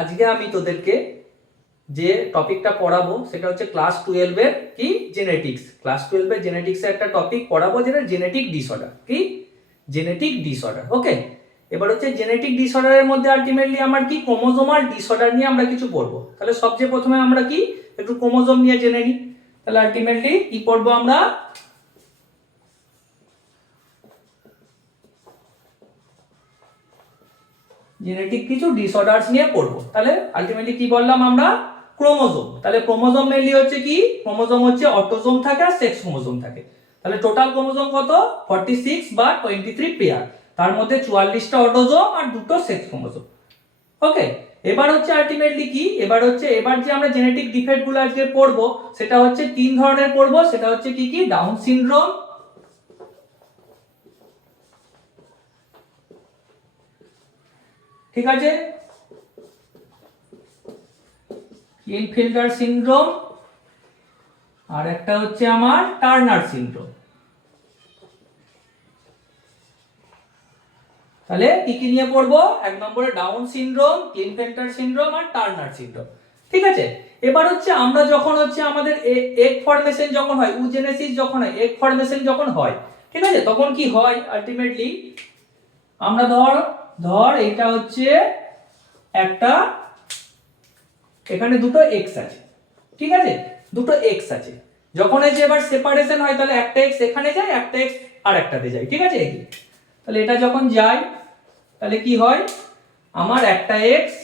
আজকে আমি তোদেরকে যে টপিকটা পড়াবো সেটা হচ্ছে ক্লাস 12 এর কি জেনেটিক্স। ক্লাস 12 এর জেনেটিক্সের একটা টপিক পড়াবো যেটা জেনেটিক ডিসঅর্ডার। কি জেনেটিক ডিসঅর্ডার। ওকে, এবার হচ্ছে জেনেটিক ডিসঅর্ডারের মধ্যে আলটিমেটলি আমার কি ক্রোমোজোমাল ডিসঅর্ডার নিয়ে আমরা কিছু পড়বো। তাহলে সবচেয়ে প্রথমে আমরা কি একটু ক্রোমোজোম নিয়ে জেনে নিই। তাহলে আলটিমেটলি কি পড়বো আমরা, জেনেটিক কিছু ডিসঅর্ডারস নিয়ে পড়বো। তাহলে আলটিমেটলি কি বললাম আমরা, ক্রোমোজোম। তাহলে ক্রোমোজোম মেনলি হচ্ছে কি, ক্রোমোজোম হচ্ছে অটোজোম থাকে আর সেক্স ক্রোমোজোম থাকে। তাহলে টোটাল ক্রোমোজোম কত, 46 বা 23 পেয়ার। তার মধ্যে 44টা অটোজোম আর দুটো সেক্স ক্রোমোজোম। ওকে, এবার হচ্ছে আলটিমেটলি কি, এবার যে আমরা জেনেটিক ডিফেক্ট গুলো আজকে পড়বো সেটা হচ্ছে তিন ধরনের পড়বো। সেটা হচ্ছে কি কি, ডাউন সিনড্রোম, ঠিক আছে, ক্লিনফিল্টার সিনড্রোম, আর একটা হচ্ছে আমার টার্নার সিনড্রোম। তাহলে কি কি নিয়ে পড়বো, এক নম্বরে ডাউন সিনড্রোম, ক্লিনফিল্টার সিনড্রোম আর টার্নার সিনড্রোম। ঠিক আছে, এবার হচ্ছে আমরা যখন হচ্ছে আমাদের এগ ফর্মেশন যখন হয়, উজেনেসিস যখন হয়, এগ ফর্মেশন যখন হয়, ঠিক আছে, তখন কি হয় আলটিমেটলি আমরা ধর এটা হচ্ছে একটা, এখানে দুটো এক্স আছে, ঠিক আছে, দুটো এক্স আছে। যখন এই যে এবার সেপারেশন হয় তাহলে একটা এক্স এখানে যায়, একটা এক্স আর একটাতে যায়, ঠিক আছে। তাহলে এটা যখন যায় তাহলে কি হয়, আমার একটা এক্স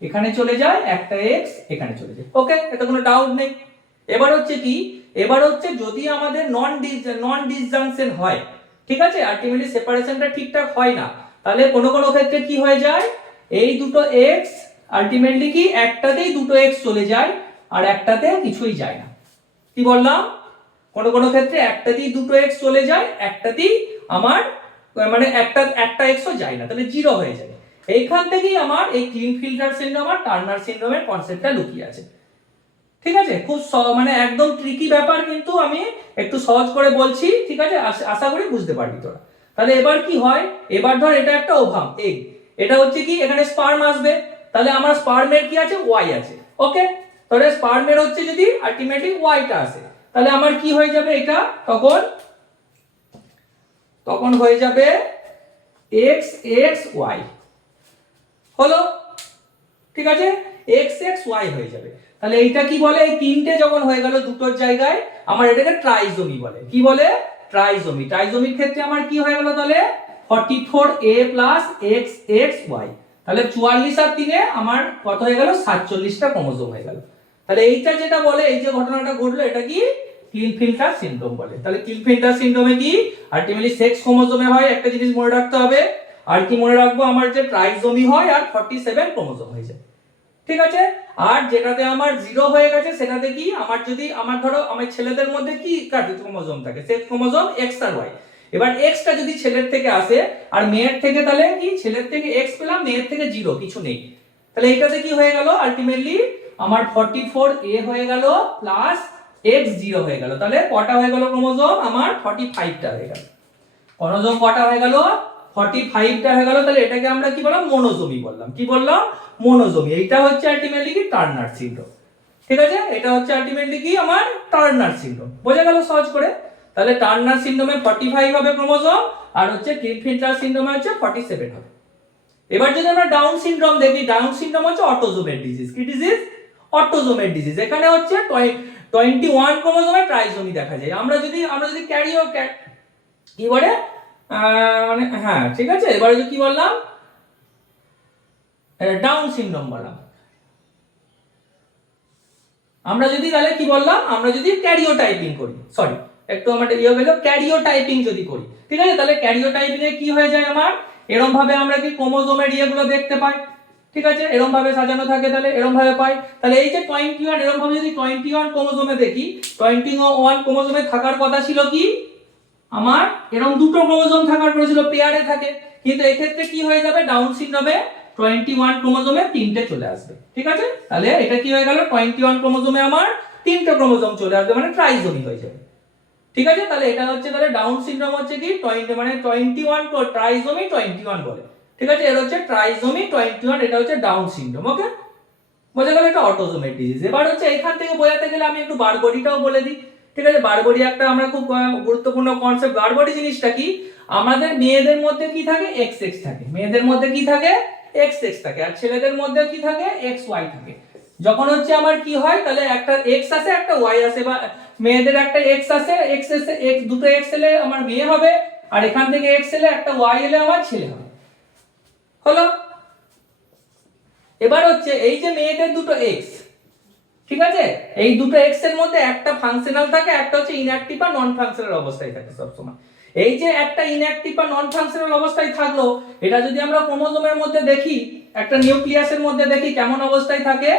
এখানে চলে যায়, একটা এক্স এখানে চলে যায়। ওকে, এটা কোনো ডাউট নেই। এবার হচ্ছে কি, এবার হচ্ছে যদি আমাদের নন ডিসজাংশন হয়, ঠিক আছে, আলটিমেটলি সেপারেশনটা ঠিকঠাক হয় না, তাহলে কোনো কোনো ক্ষেত্রে কি হয়ে যায়, এই দুটো এক্স আলটিমেটলি কি একটাতেই দুটো এক্স চলে যায় আর একটাতে কিছুই যায় না। কি বললাম, কোনো কোনো ক্ষেত্রে একটাতেই দুটো এক্স চলে যায়, একটাতেই আমার মানে একটা এক্সও যায় না, তাহলে জিরো হয়ে যায়। এইখান থেকেই আমার এই ক্লিনফিল্টার সিনড্রোম আর টার্নার সিনড্রোমের কনসেপ্টটা লুকিয়ে আছে। ঠিক আছে, খুব মানে একদম ট্রিকি ব্যাপার, কিন্তু আমি একটু সহজ করে বলছি, ঠিক আছে, আশা করি বুঝতে পারবি তোরা। তাহলে এবার কি হয়, এবার ধর এটা একটা ওভাম এগ, এটা হচ্ছে কি এখানে স্পার্ম আসবে, তাহলে আমার স্পার্মের কি আছে, ওয়াই আছে। ওকে, তাহলে স্পার্মের হচ্ছে যদি আলটিমেটলি ওয়াইটা আসে, তাহলে আমার কি হয়ে যাবে, এটা তখন হয়ে যাবে এক্স এক্স ওয়াই হলো, ঠিক আছে, এক্স এক্স ওয়াই হয়ে যাবে। তাহলে এইটা কি বলে, এই তিনটে যখন হয়ে গেল দুটোর জায়গায়, আমার এটাকে ট্রাইজোমি বলে। কি বলে, ট্রাইজোমি। ট্রাইজোমির ক্ষেত্রে আমার কি হয়ে গেল, তাহলে 44a plus x x Y, তাহলে 44 আর 3 আমার কত হয়ে গেল, 47টা ক্রোমোজোম হয়ে গেল। তাহলে এইটা যেটা বলে, এই যে ঘটনাটা ঘটলো, এটা কি ক্লিনফিল্টার সিনড্রোম বলে। তাহলে ক্লিনফিল্টার সিনড্রোমে কি আলটিমেটলি সেক্স ক্রোমোজোমে হয়, একটা জিনিস মনে রাখতে হবে। আর কি মনে রাখবো, আমার যে ট্রাইজোমি হয় আর 47 ক্রোমোজোম হয়ে যায়, ঠিক আছে। আর যেটাতে আমার জিরো হয়ে গেছে সেটাতে কি, আমার যদি আমার ধরো আমার ছেলেদের মধ্যে কি ক্রোমোজোম থাকে, সেক্স ক্রোমোজোম এক্স আর ওয়াই। এবার এক্সটা যদি ছেলের থেকে আসে আর মেয়ের থেকে, তাহলে কি ছেলের থেকে এক্স পেলাম, মেয়ের থেকে জিরো, কিছু নেই। তাহলে এইটাতে কি হয়ে গেল, আলটিমেটলি আমার 44a হয়ে গেল প্লাস এক্স জিরো হয়ে গেল। তাহলে কটা হয়ে গেল ক্রোমোজোম, আমার 45টা হয়ে গেল। ক্রোমোজোম কটা হয়ে গেল, 45টা হয়ে গেল। তাহলে এটাকে আমরা কি বললাম, মোনোজোমি বললাম। কি বললাম, মোনোজোমি। এইটা হচ্ছে আলটিমেটলি কি টার্নার সিনড্রোম, ঠিক আছে, এটা হচ্ছে আলটিমেটলি কি আমার টার্নার সিনড্রোম। বোঝা গেল সহজ করে। তাহলে টার্নার সিনড্রোমে 45 হবে ক্রোমোজোম, আর হচ্ছে ক্লিনফিল্টার সিনড্রোমে হচ্ছে 47 হবে। এবার যদি আমরা ডাউন সিনড্রোম দেখি, ডাউন সিনড্রোম হচ্ছে অটোজোমের ডিজিজ। কি ডিজিজ, অটোজোমের ডিজিজ। এখানে হচ্ছে 21 ক্রোমোজোমে ট্রাইজোমি দেখা যায়। আমরা যদি ক্যারিও কি বলে মানে, হ্যাঁ ঠিক আছে, এবারে কি বললাম, ডাউন সিনড্রোম বললাম। আমরা যদি তাহলে কি বললাম, আমরা যদি ক্যারিওটাইপিং করি, সরি একটু আমার হলো ক্যারিওটাইপিং যদি করি, ঠিক আছে, তাহলে ক্যারিওটাইপিং এ কি হয়ে যায়, আমার এরকম ভাবে আমরা কি ক্রোমোজোমের ইয়েগুলো দেখতে পাই, ঠিক আছে, এরকম ভাবে সাজানো থাকে, তাহলে এরকম ভাবে পাই। তাহলে এই যে 21, এরকম ভাবে যদি 21 ক্রোমোজোমে দেখি, 21 ক্রোমোজোমে থাকার কথা ছিল কি, আমার এরকম দুটো ক্রোমোজোম থাকার কথা ছিল, পেয়ারে থাকে, কিন্তু এক্ষেত্রে কি হয়ে যাবে, ডাউন সিনড্রোমে 21 ক্রোমোজোমে তিনটে চলে আসবে, ঠিক আছে। তাহলে এটা কি হয়ে গেল, 21 ক্রোমোজোমে আমার তিনটে ক্রোমোজোম চলে আসবে, মানে ট্রাইজোমি হয়ে যাবে, ঠিক আছে। তাহলে এটা হচ্ছে, তাহলে ডাউন সিনড্রোম হচ্ছে কি 20 মানে 21 ট্রাইজোমি 21 বলে। ঠিক আছে, এর হচ্ছে ট্রাইজোমি 21, এটা হচ্ছে ডাউন সিনড্রোম। ওকে, বোঝা গেল এটা অটোজোমের ডিজিজ। এবার হচ্ছে এখান থেকে বোঝাতে গেলে আমি একটু বারবডিটাও বলে দিই। ঠিক আছে, বারবডি একটা আমরা খুব গুরুত্বপূর্ণ কনসেপ্ট। বারবডি জিনিসটা কি, আমাদের মেয়েদের মধ্যে কি থাকে, এক্স এক্স থাকে, মেয়েদের মধ্যে কি থাকে, এক্স এক্স থাকে, আর ছেলেদের মধ্যে কি থাকে, এক্স ওয়াই থাকে। যখন হচ্ছে আমার কি হয়, তাহলে একটা এক্স আসে একটা ওয়াই আসে, বা মেয়েদের একটা এক্স আসে, এক্স এসে এক্স, দুটো এক্স এলে আমার মেয়ে হবে, আর এখান থেকে এক্স এলে একটা ওয়াই এলে আমার ছেলে হবে। হলো, এবার হচ্ছে এই যে মেয়েদের দুটো এক্স, ঠিক আছে, এই দুটো এক্স এর মধ্যে একটা ফাংশনাল থাকে, একটা হচ্ছে ইনঅ্যাকটিভ বা নন ফাংশনাল অবস্থায় থাকে সবসময়। এই যে একটা ইনঅ্যাকটিভ বা নন ফাংশনাল অবস্থায় থাকলো, এটা যদি আমরা ক্রোমোজোমের মধ্যে দেখি, একটা নিউক্লিয়াসের মধ্যে দেখি কেমন অবস্থায় থাকে,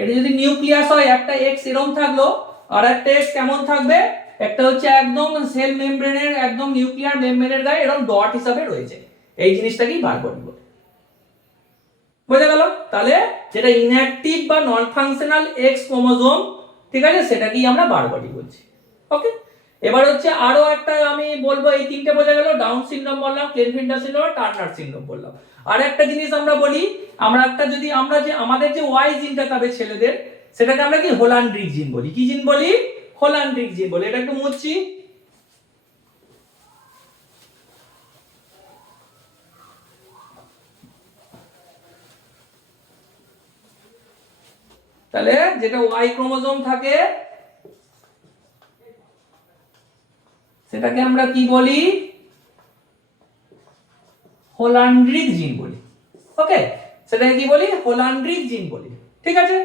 এটা যদি নিউক্লিয়াস হয় একটা এক্স এরকম থাকলো, আর একটা এক্স কেমন থাকবে, একটা হচ্ছে একদম সেল মেমব্রেনের একদম নিউক্লিয়ার মেমব্রেনের গায়ে এরকম ডট হিসাবে রয়েছে। এই জিনিসটাকেই বার করব, বোঝা গেল? তাহলে যেটা ইনঅ্যাকটিভ বা নন ফাংশনাল এক্স ক্রোমোজোম, ঠিক আছে, সেটাকেই আমরা বারবডি বলছি। ওকে, এবার হচ্ছে আরো একটা আমি বলবো, এই তিনটে বোঝা গেল, ডাউন সিনড্রোম বললাম, ক্লেনফিল্টার সিনড্রোম, টার্নার সিনড্রোম বললাম। আর একটা জিনিস আমরা বলি, আমরা একটা যদি আমরা যে আমাদের যে ওয়াই জিনটা তবে ছেলেদের, সেটাকে আমরা কি হোলান্ড্রিক জিন বলি। কি জিন বলি? হোলান্ড্রিক জিন বলি। এটা একটু মুছছি। তাহলে যেটা ওয়াই ক্রোমোজোম থাকে সেটাকে আমরা কি বলি? হোলান্ড্রিক জিন বলি। ওকে, সেটাকে কি বলি? হোলান্ড্রিক জিন বলি। ঠিক আছে,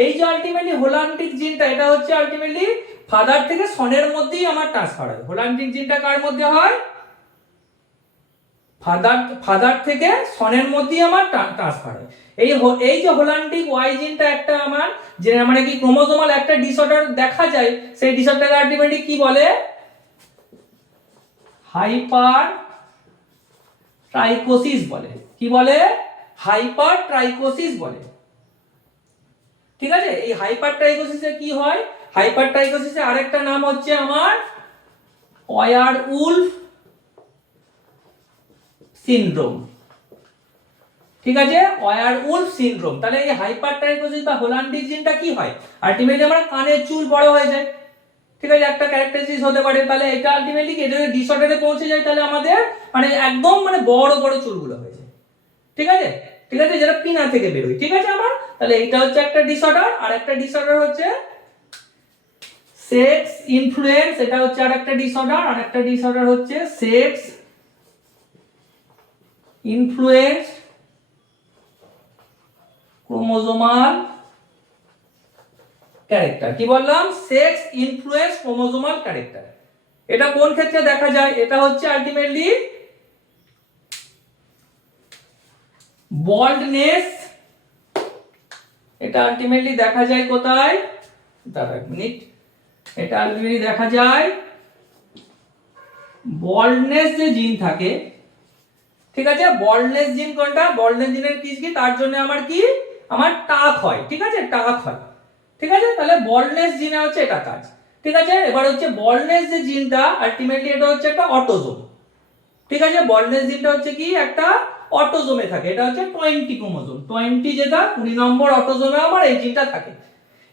এই যে আলটিমেটলি হোলান্ড্রিক জিনটা, এটা হচ্ছে আলটিমেটলি ফাদার থেকে সনের মধ্যেই আমার ট্রান্সফার হয়। হোলান্ড্রিক জিনটা কার মধ্যে হয়? ফাদার থেকে সনের মধ্যেই আমার ট্রান্সফার হয়। এই যে হোলান্ড্রিক ওয়াই জিনটা একটা আমার, যে মানে কি ক্রোমোজোমাল একটা ডিসঅর্ডার দেখা যায়, সেই ডিসঅর্ডারকে আলটিমেটলি কি বলে? হাইপার ট্রাইকোসিস বলে। কি বলে? হাইপার ট্রাইকোসিস বলে। ঠিক আছে, এই হাইপার ট্রাইকোসিসে কি হয়? হাইপার ট্রাইকোসিসে আরেকটা নাম হচ্ছে আমার ওয়ার উলফ সিনড্রোম। ঠিক আছে, ওয়ার উলফ সিনড্রোম। তাহলে এই হাইপার ট্রাইকোসিস বা হোলান্ড্রিক জিনটা কি হয়? আলটিমেটলি আমার কানের চুল বড় হয়ে যায়। ঠিক আছে, একটা ক্যারেক্টারিস্টিক্স হতে পারে। তাহলে এটা আলটিমেটলি এটা যদি ডিসঅর্ডারে পৌঁছে যায়, তাহলে আমাদের মানে একদম মানে বড় বড় চুলগুলো হয়ে যায়। ঠিক আছে, ঠিক আছে, যেটা পিনা থেকে বের হয়। ঠিক আছে আমার, তাহলে এটা হচ্ছে একটা ডিসঅর্ডার। আর একটা ডিসঅর্ডার হচ্ছে সেক্স ইনফ্লুয়েন্স, এটা হচ্ছে আরেকটা ডিসঅর্ডার। আর একটা ডিসঅর্ডার হচ্ছে সেক্স ইনফ্লুয়েন্স ক্রোমোজোমাল ক্যারেক্টার। কি বললাম? Sex influence chromosomal character. এটা কোন ক্ষেত্রে দেখা যায়? এটা হচ্ছে আলটিমেটলি বল্ডনেস। এটা আলটিমেটলি দেখা যায় কোথায়? দাঁড়া এক মিনিট। এটা আলটিমেটলি দেখা যায় বল্ডনেস যে জিন থাকে, ঠিক আছে, বল্ডনেস জিন কোনটা? বল্ডনেস জিনের কি কি? তার জন্য আমার কি, আমার টাক হয়। ঠিক আছে, টাক হয়। ঠিক আছে, তাহলে বল্ডনেস জিনে হচ্ছে এটা কাজ। ঠিক আছে, এবার হচ্ছে বল্ডনেস যে জিনটা আলটিমেটলি এটা হচ্ছে একটা অটোজোম। ঠিক আছে, বল্ডনেস জিনটা হচ্ছে কি একটা অটোজোমে থাকে। এটা হচ্ছে 20 ক্রোমোজোম, 20 যেটা 20 নম্বর অটোজোমে আমার এই জিনটা থাকে।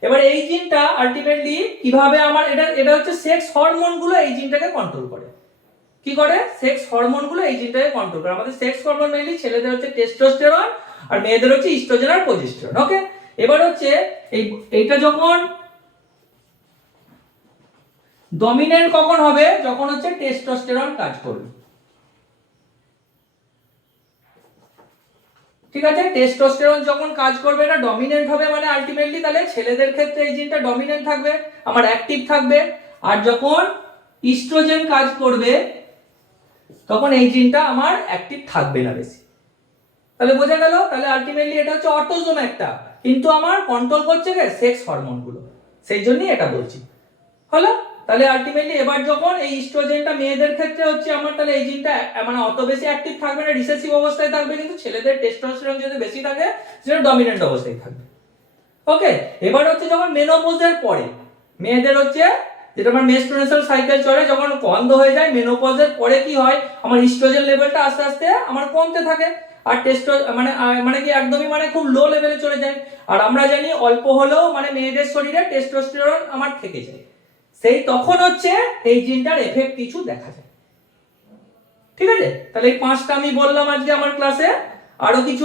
এবার এই জিনটা আলটিমেটলি কিভাবে আমার এটা এটা হচ্ছে সেক্স হরমোন গুলো এই জিনটাকে কন্ট্রোল করে। কি করে? সেক্স হরমোন গুলো এই জিনটাকে কন্ট্রোল করে। আমাদের সেক্স হরমোন মেইনলি ছেলেদের হচ্ছে টেস্টোস্টেরন, আর মেয়েদের হচ্ছে ইস্ট্রোজেন আর প্রোজেস্টেরন। ওকে, এবার হচ্ছে এইটা যখন ডমিনেন্ট কখন হবে? যখন হচ্ছে টেস্টোস্টেরন কাজ করবে। ঠিক আছে, টেস্টোস্টেরন যখন কাজ করবে এটা ডমিনেন্ট হবে, মানে আলটিমেটলি তাহলে ছেলেদের ক্ষেত্রে এই জিনটা ডমিনেন্ট থাকবে, আমার অ্যাক্টিভ থাকবে। আর যখন ইস্ট্রোজেন কাজ করবে তখন এই জিনটা আমার অ্যাক্টিভ থাকবে না বেশি। তাহলে বোঝা গেল? তাহলে আলটিমেটলি এটা হচ্ছে অটোজোম একটা, কিন্তু আমার কন্ট্রোল করছে কে? সেক্স হরমোন গুলো। সেই জন্যই এটা বলছি। হলো, তাহলে আলটিমেটলি এবার যখন এই ইস্ট্রোজেনটা মেয়েদের ক্ষেত্রে হচ্ছে আমার, তাহলে এই জিনটা মানে অত বেশি অ্যাক্টিভ থাকবে না, রিসেসিভ অবস্থায় থাকবে। কিন্তু ছেলেদের টেস্টোস্টেরন যদি বেশি থাকে সেটা ডমিনেন্ট অবস্থায় থাকবে। ওকে, এবার হচ্ছে যখন মেনোপজের পরে মেয়েদের হচ্ছে যেটা আমার মেনস্ট্রুয়েশনাল সাইকেল চলে, যখন বন্ধ হয়ে যায় মেনোপজের পরে কি হয়, আমার ইস্ট্রোজেন লেভেলটা আস্তে আস্তে আমার কমতে থাকে, আর মানে কি একদমই মানে খুব লো লেভেলে চলে যায়। আর আমরা জানি অল্প হলেও মানে মেয়েদের শরীরে টেস্টোস্টেরন আমার থেকে যায়, সেই তখন হচ্ছে এই জিনটার এফেক্ট কিছু দেখা যায়। ঠিক আছে, তাহলে এই 5টা আমি বললাম আজকে আমার ক্লাসে, আরো কিছু